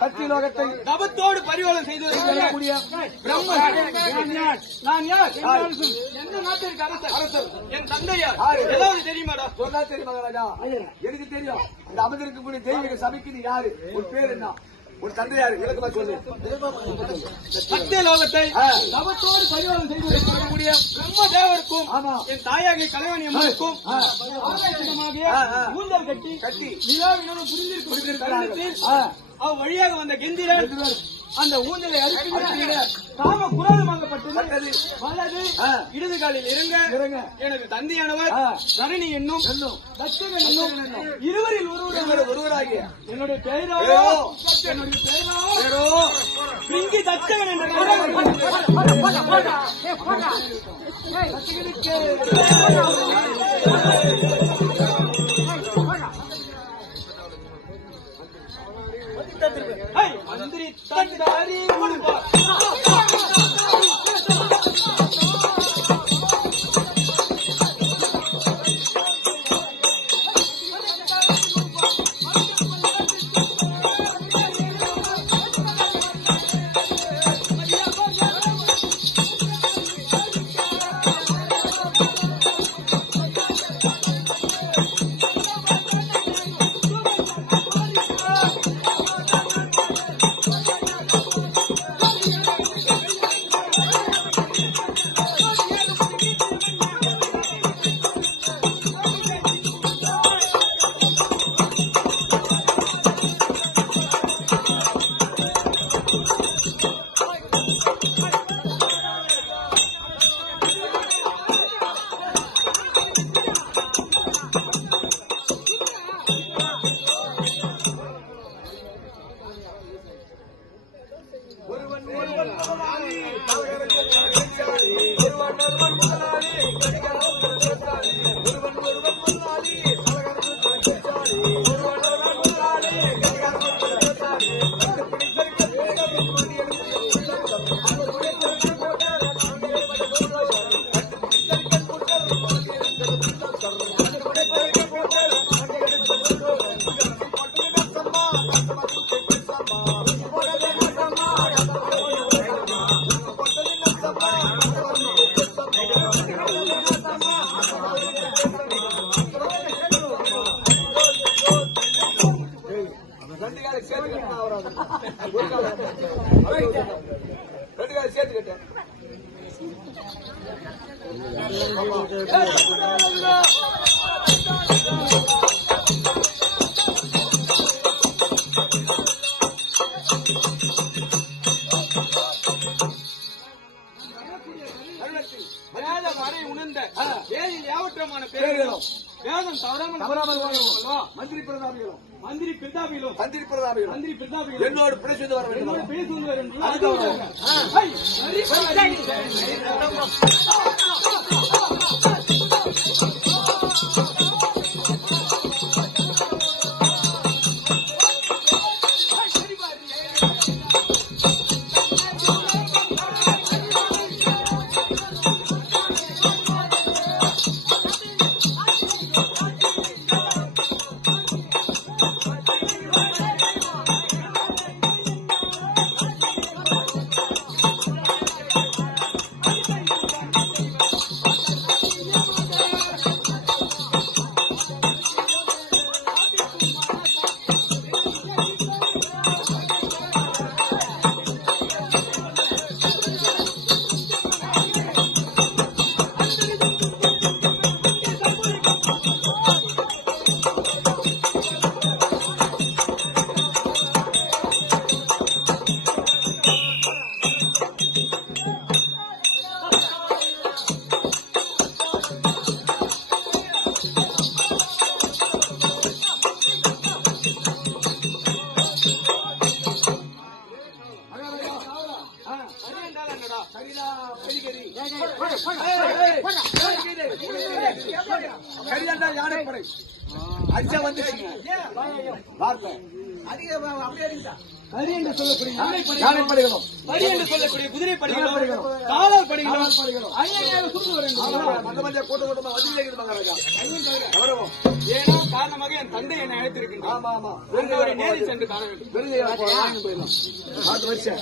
சத்தியலோகத்தை தபத்தோடு பரிவாளம் செய்து வரக்கூடிய நான் யார்? எந்த நாட்டிற்கு அரசர்? என் தந்தையார். ஏதாவது தெரியுமாடா? சொன்னா தெரியுமா ராஜா? எனக்கு தெரியும். இந்த அமர்ந்திருக்கக்கூடிய தெய்வீக சபைக்கு நீ யாரு? உன் பேர் என்ன? உன் தந்தையார் விளக்கமா சொல்லு. சத்தியலோகத்தை தவத்தோடு பரிவாரம் செய்து வரக்கூடிய பிரம்மதேவருக்கும் என் தாயாகிய கலைவாணி அம்மனுக்கும் ஊந்தல் கட்டி நிலாவினோடு புரிந்திருக்கும் அவ வழியாக வந்த கெந்திரன் அந்த ஊந்தலை அறுக்கிற காம குரல் வாங்கப்பட்டது. வலது இடது காலில் இறங்க எனது தந்தையானவர் தரணி என்னும் தட்சகன் என்னும் இருவரில் ஒருவராகிய என்னுடைய பெயரோ பிரிங்கி தட்சகன் என்ற மந்திரி தந்தாரி என்னோடு பேசுவது வர வேண்டும். யானைப்படை அச்சா வந்து வார்த்தை கரி என்று சொல்லக்கூடிய யானைப்படைகளும் கரி என்று சொல்லக்கூடிய குதிரை படைகளும் காலால் பாடுகிறோம் ஐயனையாக சூழ்ந்து வருகிறோம் மத்த மத்திய கூட்டமா வதிலேக்குது மகாராஜா கௌரவம் ஏனோ காரணமாக என் தந்தை என்னை அழைத்திருக்கின்றார் ஆமா ஆமா அவரை நேரில் சென்று காண வேண்டும் விருது போயிடலாம் 4 வருஷம்